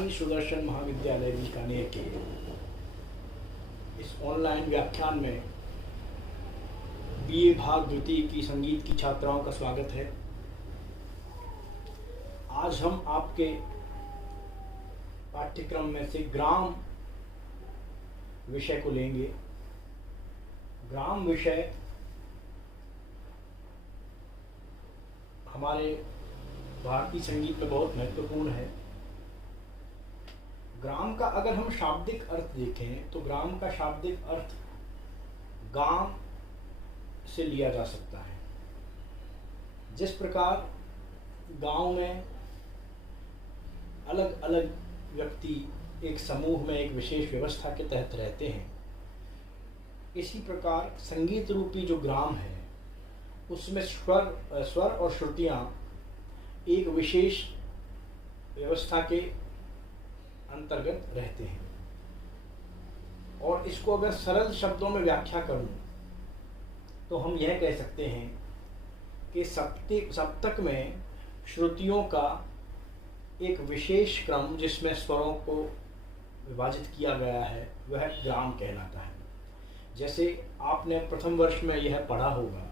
स्वामी सुदर्शन महाविद्यालय बीकानेर के इस ऑनलाइन व्याख्यान में बीए भाग द्वितीय की संगीत की छात्राओं का स्वागत है। आज हम आपके पाठ्यक्रम में से ग्राम विषय को लेंगे। ग्राम विषय हमारे भारतीय संगीत में बहुत महत्वपूर्ण है। ग्राम का अगर हम शाब्दिक अर्थ देखें तो ग्राम का शाब्दिक अर्थ गांव से लिया जा सकता है। जिस प्रकार गांव में अलग अलग व्यक्ति एक समूह में एक विशेष व्यवस्था के तहत रहते हैं, इसी प्रकार संगीत रूपी जो ग्राम है उसमें स्वर और श्रुतियाँ एक विशेष व्यवस्था के अंतर्गत रहते हैं। और इसको अगर सरल शब्दों में व्याख्या करूं तो हम यह कह सकते हैं कि सप्तक में श्रुतियों का एक विशेष क्रम जिसमें स्वरों को विभाजित किया गया है वह ग्राम कहलाता है। जैसे आपने प्रथम वर्ष में यह पढ़ा होगा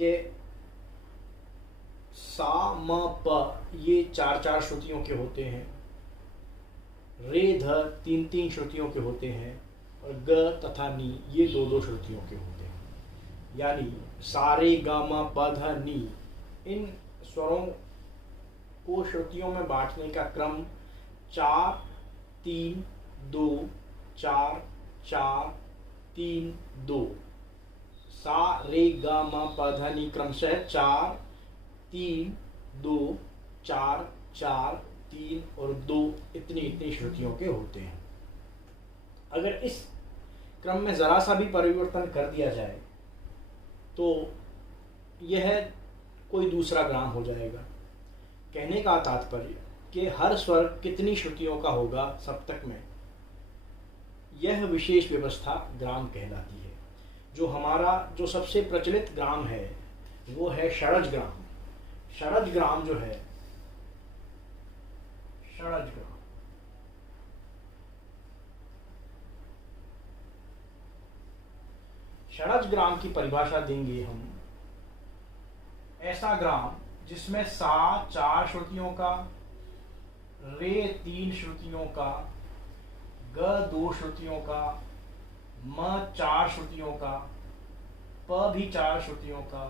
कि सा म प ये चार चार श्रुतियों के होते हैं, रे ध तीन तीन श्रुतियों के होते हैं और ग तथा नी ये दो दो श्रुतियों के होते हैं। यानी सारे ग म प ध नी इन स्वरों को श्रुतियों में बांटने का क्रम 4 3 2 4 4 3 2 सा रे ग म प ध नी क्रमशः 4 3 2 4 4 3 और 2 इतनी श्रुतियों के होते हैं। अगर इस क्रम में ज़रा सा भी परिवर्तन कर दिया जाए तो यह कोई दूसरा ग्राम हो जाएगा। कहने का तात्पर्य कि हर स्वर कितनी श्रुतियों का होगा सप्तक में, यह विशेष व्यवस्था ग्राम कहलाती है। जो हमारा जो सबसे प्रचलित ग्राम है वो है षडज ग्राम। षडज ग्राम जो है षडज ग्राम की परिभाषा देंगे हम। ऐसा ग्राम जिसमें सा 4 श्रुतियों का, रे 3 श्रुतियों का, ग 2 श्रुतियों का, म 4 श्रुतियों का, प भी 4 श्रुतियों का,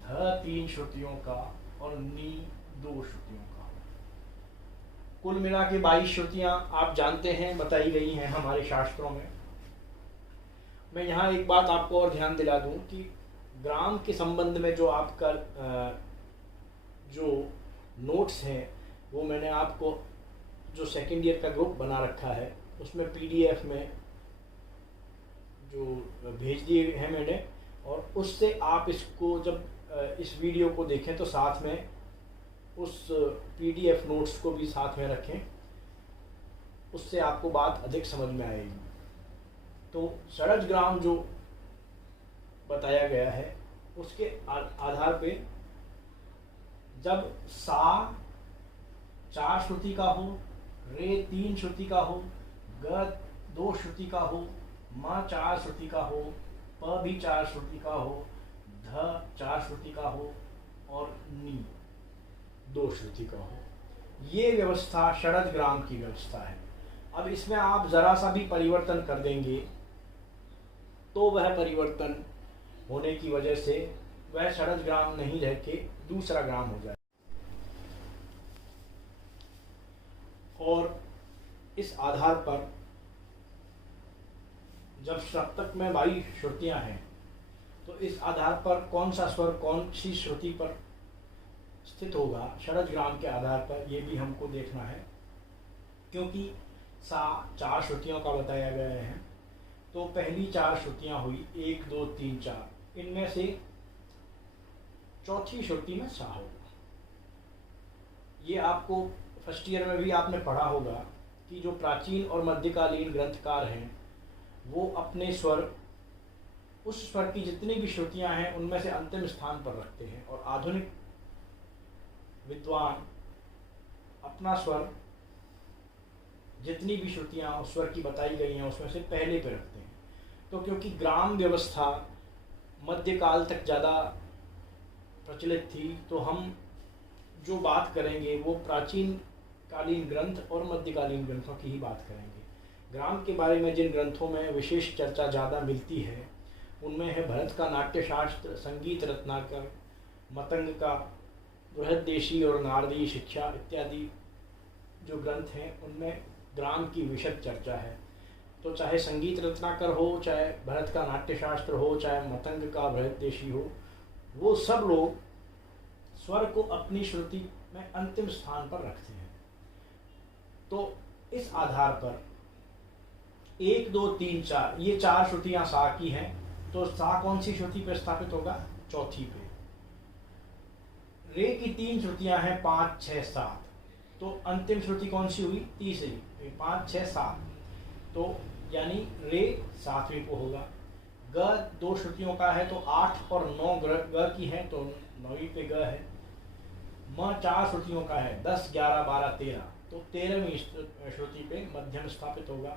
ध 3 श्रुतियों का और नी 2 श्रुतियों का। कुल मिला के 22 श्रुतियाँ आप जानते हैं, बताई गई हैं हमारे शास्त्रों में। मैं यहाँ एक बात आपको और ध्यान दिला दूँ कि ग्राम के संबंध में जो आपका जो नोट्स हैं वो मैंने आपको जो सेकेंड ईयर का ग्रुप बना रखा है उसमें पीडीएफ में जो भेज दिए हैं मैंने, और उससे आप इसको जब इस वीडियो को देखें तो साथ में उस पीडीएफ नोट्स को भी साथ में रखें, उससे आपको बात अधिक समझ में आएगी। तो षडज ग्राम जो बताया गया है उसके आधार पे जब सा 4 श्रुति का हो, रे 3 श्रुति का हो, ग 2 श्रुति का हो, म 4 श्रुति का हो, प भी 4 श्रुति का हो, ध 4 श्रुति का हो और नी 2 श्रुति का हो, ये व्यवस्था षडज ग्राम की व्यवस्था है। अब इसमें आप जरा सा भी परिवर्तन कर देंगे तो वह परिवर्तन होने की वजह से वह षडज ग्राम नहीं रह के दूसरा ग्राम हो जाए। और इस आधार पर जब सप्तक में 22 श्रुतियाँ हैं तो इस आधार पर कौन सा स्वर कौन सी श्रुति पर स्थित होगा षडज ग्राम के आधार पर, ये भी हमको देखना है। क्योंकि सा 4 श्रुतियों का बताया गया है तो पहली 4 श्रुतियाँ हुई 1 2 3 4, इनमें से चौथी श्रुति में सा होगा। ये आपको फर्स्ट ईयर में भी आपने पढ़ा होगा कि जो प्राचीन और मध्यकालीन ग्रंथकार हैं वो अपने स्वर उस स्वर की जितनी भी श्रुतियाँ हैं उनमें से अंतिम स्थान पर रखते हैं, और आधुनिक विद्वान अपना स्वर जितनी भी श्रुतियाँ उस स्वर की बताई गई हैं उसमें से पहले पे रखते हैं। तो क्योंकि ग्राम व्यवस्था मध्यकाल तक ज़्यादा प्रचलित थी, तो हम जो बात करेंगे वो प्राचीन कालीन ग्रंथ और मध्यकालीन ग्रंथों की ही बात करेंगे। ग्राम के बारे में जिन ग्रंथों में विशेष चर्चा ज़्यादा मिलती है उनमें है भरत का नाट्यशास्त्र, संगीत रत्नाकर, मतंग का बृहद्देशी और नारदीय शिक्षा इत्यादि जो ग्रंथ हैं उनमें ग्राम की विशद चर्चा है। तो चाहे संगीत रत्नाकर हो, चाहे भरत का नाट्यशास्त्र हो, चाहे मतंग का बृहद्देशी हो, वो सब लोग स्वर को अपनी श्रुति में अंतिम स्थान पर रखते हैं। तो इस आधार पर 1, 2, 3, 4 ये 4 श्रुतियाँ सा की हैं। तो सा कौन सी श्रुति पर स्थापित होगा? चौथी पे। रे की 3 श्रुतियाँ हैं, 5, 6, 7। तो अंतिम श्रुति कौन सी हुई? तीसरी। 5, 6, 7 तो यानी रे 7वें को होगा। ग 2 श्रुतियों का है तो 8 और 9 ग की है तो 9वीं पे ग है। म 4 श्रुतियों का है, 10, 11, 12, 13 तो 13वीं श्रुति पे मध्यम स्थापित होगा।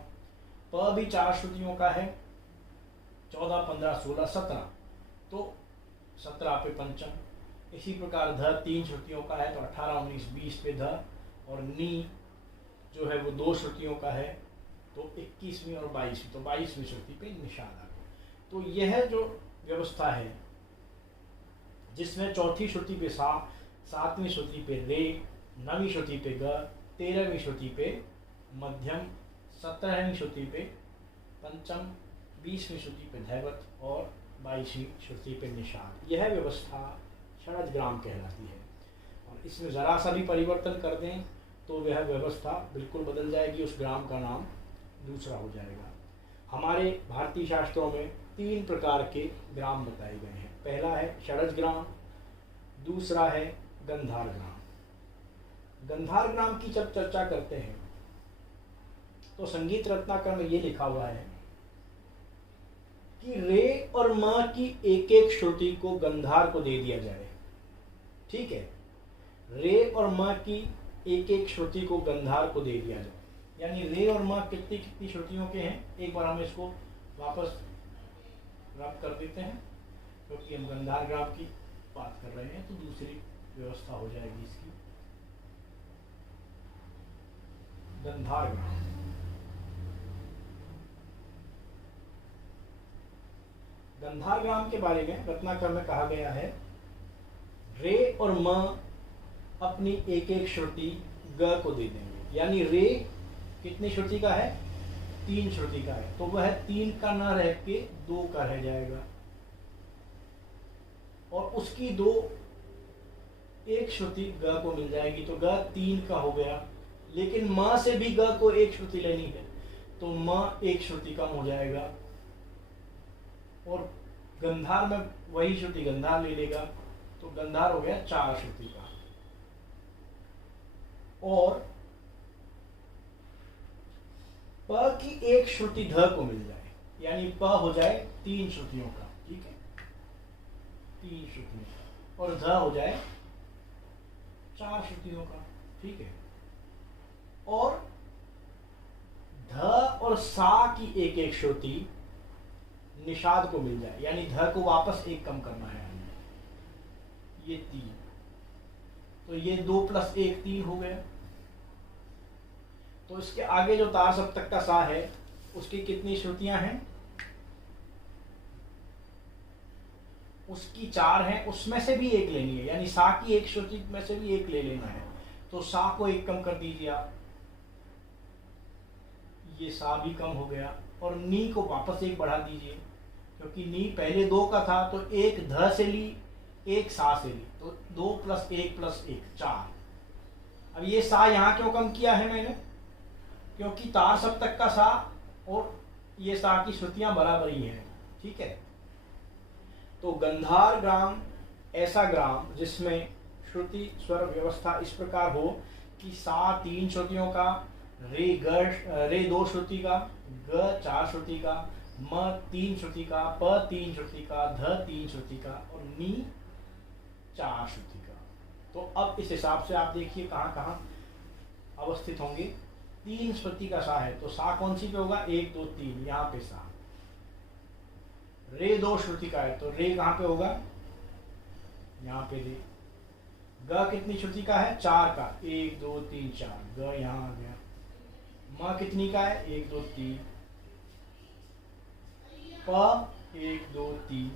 प भी 4 श्रुतियों का है, 14, 15, 16, 17 तो 17 पे पंचम। इसी प्रकार ध 3 श्रुतियों का है तो 18, 19, 20 पे ध। और नी जो है वो 2 श्रुतियों का है तो 21वीं और 22वीं तो 22वीं श्रुति पे निषाद आ गया। तो यह जो व्यवस्था है जिसमें चौथी श्रुति पे सा, 7वीं श्रुति पे रे, 9वीं श्रुति पे ग, 13वीं श्रुति पे मध्यम, 17वीं श्रुति पे पंचम, 20वीं श्रुति पे धैवत और 22वीं श्रुति पे निषाद, यह व्यवस्था षडज ग्राम कहलाती है। और इसमें ज़रा सा भी परिवर्तन कर दें तो वह व्यवस्था बिल्कुल बदल जाएगी, उस ग्राम का नाम दूसरा हो जाएगा। हमारे भारतीय शास्त्रों में 3 प्रकार के ग्राम बताए गए हैं। पहला है षडज ग्राम, दूसरा है गंधार ग्राम। गंधार ग्राम की जब चर्चा करते हैं तो संगीत रत्नाकर में ये लिखा हुआ है कि रे और म की एक एक श्रुति को गंधार को दे दिया जाए। ठीक है, रे और म की एक एक श्रुति को गंधार को दे दिया जाए, यानी रे और म कितनी कितनी श्रुतियों के हैं। एक बार हम इसको वापस रब कर देते हैं क्योंकि हम गंधार ग्राम की बात कर रहे हैं तो दूसरी व्यवस्था हो जाएगी इसकी। गंधार ग्राम, गंधार ग्राम के बारे में रत्नाकर में कहा गया है रे और म अपनी एक एक श्रुति ग को दे देंगे, यानी रे कितनी श्रुति का है? 3 श्रुति का है तो वह 3 का न रह के 2 का रह जाएगा और उसकी 2 एक श्रुति ग को मिल जाएगी तो ग 3 का हो गया। लेकिन म से भी ग को एक श्रुति लेनी है तो म एक श्रुति कम हो जाएगा और गंधार में वही श्रुति गंधार ले लेगा तो गंधार हो गया 4 श्रुति का। और प की एक श्रुति ध को मिल जाए, यानी प हो जाए 3 श्रुतियों का। ठीक है, 3 श्रुतियों का और ध हो जाए 4 श्रुतियों का। ठीक है, और ध और सा की एक एक श्रुति निषाद को मिल जाए, यानी ध को वापस 1 कम करना है हमें, ये 3 तो ये 2 + 1 3 हो गया। तो इसके आगे जो तार सप्तक का सा है उसकी कितनी श्रुतियां हैं? उसकी 4 हैं, उसमें से भी 1 लेनी है, यानी सा की एक श्रुति में से भी 1 ले लेना है। तो सा को 1 कम कर दीजिए आप, ये सा भी कम हो गया और नी को वापस 1 बढ़ा दीजिए क्योंकि नी पहले 2 का था तो 1 ध से ली 1 सा से ली तो 2 + 1 + 1 4। अब ये सा यहाँ क्यों कम किया है मैंने? क्योंकि तार सप्तक का सा और ये सा की श्रुतियां बराबर ही हैं। ठीक है, तो गंधार ग्राम ऐसा ग्राम जिसमें श्रुति स्वर व्यवस्था इस प्रकार हो कि सा 3 श्रुतियों का, रे 2 श्रुति का, ग 4 श्रुति का, म 3 श्रुति का, प 3 श्रुति का, ध 3 श्रुति का और नी 4 श्रुति का। तो अब इस हिसाब से आप देखिए कहाँ कहाँ अवस्थित होंगे। 3 श्रुति का सा है तो सा कौन सी पे होगा, 1 2 3, यहाँ पे सा। रे 2 श्रुति का है तो रे कहाँ पे होगा, यहाँ पे रे। ग कितनी श्रुति का है, 4 का, 1 2 3 4, ग यहाँ आ गया। म कितनी का है, 1 2 3, प 1 2 3,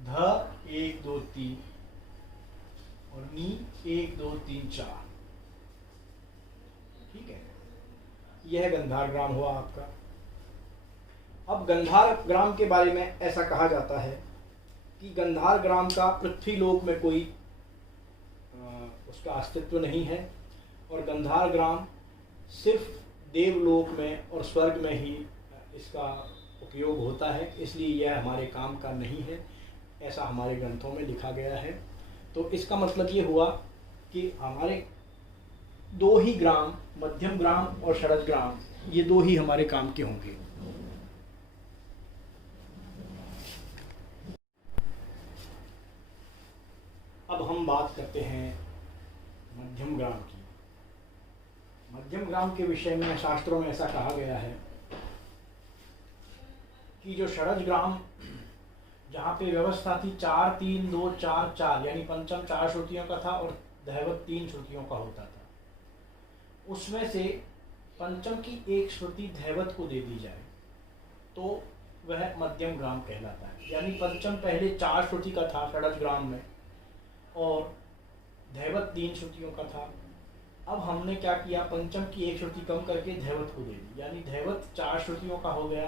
ध 1 2 3 और नी 1 2 3 4। ठीक है, यह गंधार ग्राम हुआ आपका। अब गंधार ग्राम के बारे में ऐसा कहा जाता है कि गंधार ग्राम का पृथ्वी लोक में कोई उसका अस्तित्व नहीं है और गंधार ग्राम सिर्फ देवलोक में और स्वर्ग में ही इसका उपयोग होता है, इसलिए यह हमारे काम का नहीं है, ऐसा हमारे ग्रंथों में लिखा गया है। तो इसका मतलब ये हुआ कि हमारे 2 ही ग्राम, मध्यम ग्राम और शरद ग्राम, ये 2 ही हमारे काम के होंगे। अब हम बात करते हैं मध्यम ग्राम की। मध्यम ग्राम के विषय में शास्त्रों में ऐसा कहा गया है कि जो शरद ग्राम जहाँ पे व्यवस्था थी 4 3 2 4 4, यानी पंचम 4 श्रुतियों का था और दैवत 3 श्रुतियों का होता था, उसमें से पंचम की 1 श्रुति दैवत को दे दी जाए तो वह मध्यम ग्राम कहलाता है। यानी पंचम पहले 4 श्रुति का था शरद ग्राम में और दैवत 3 श्रुतियों का था। अब हमने क्या किया, पंचम की 1 श्रुति कम करके दैवत को दे दी, यानी दैवत 4 श्रुतियों का हो गया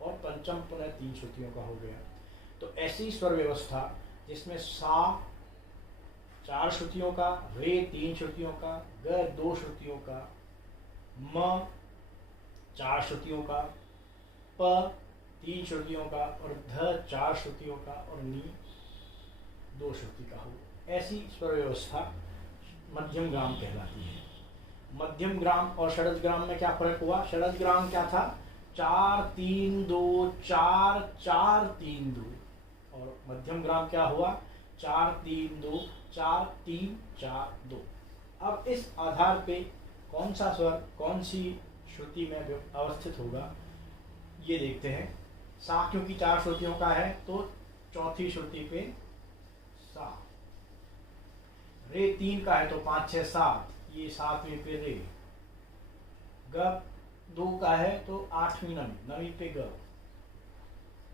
और पंचम पुनः 3 श्रुतियों का हो गया। तो ऐसी स्वर व्यवस्था जिसमें सा 4 श्रुतियों का, रे 3 श्रुतियों का, ग 2 श्रुतियों का, म 4 श्रुतियों का, प 3 श्रुतियों का और ध 4 श्रुतियों का और नी 2 श्रुति का हो, ऐसी स्वर व्यवस्था मध्यम ग्राम कहलाती है। मध्यम ग्राम और शरद ग्राम में क्या फर्क हुआ, शरद ग्राम क्या था, 4 3 2 4 4 3 2 और मध्यम ग्राम क्या हुआ, 4 3 2 4 3 4 2। अब इस आधार पे कौन सा स्वर कौन सी श्रुति में अवस्थित होगा ये देखते हैं। सा क्योंकि 4 श्रुतियों का है तो चौथी श्रुति पे सा। रे 3 का है तो 5 6 7, ये 7वीं पे रे। ग 2 का है तो 8वीं नवी पे ग।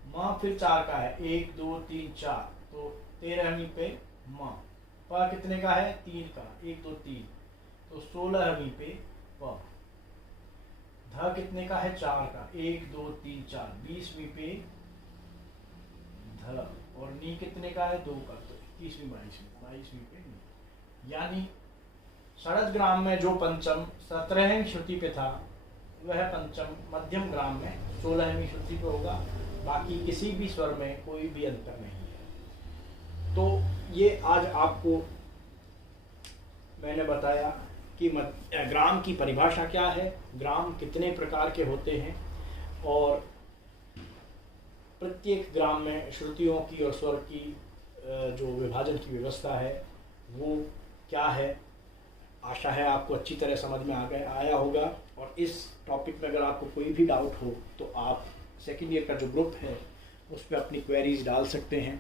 म फिर 4 का है, 1 2 3 4 तो 13वीं पे म। प कितने का है, 3 का, 1 2 3 तो 16वीं पे प। ध कितने का है, 4 का, 1 2 3 4 20वीं पे ध। और नी कितने का है, 2 का, तो 21वीं 22वीं पे नी। यानी शरद ग्राम में जो पंचम 17वीं श्रुति पे था वह पंचम मध्यम ग्राम में 16वीं श्रुति पे होगा, बाकी किसी भी स्वर में कोई भी अंतर नहीं है। तो ये आज आपको मैंने बताया कि ग्राम की परिभाषा क्या है, ग्राम कितने प्रकार के होते हैं और प्रत्येक ग्राम में श्रुतियों की और स्वर की जो विभाजन की व्यवस्था है वो क्या है। आशा है आपको अच्छी तरह समझ में आया होगा और इस टॉपिक में अगर आपको कोई भी डाउट हो तो आप सेकेंड ईयर का जो ग्रुप है उस पर अपनी क्वेरीज डाल सकते हैं।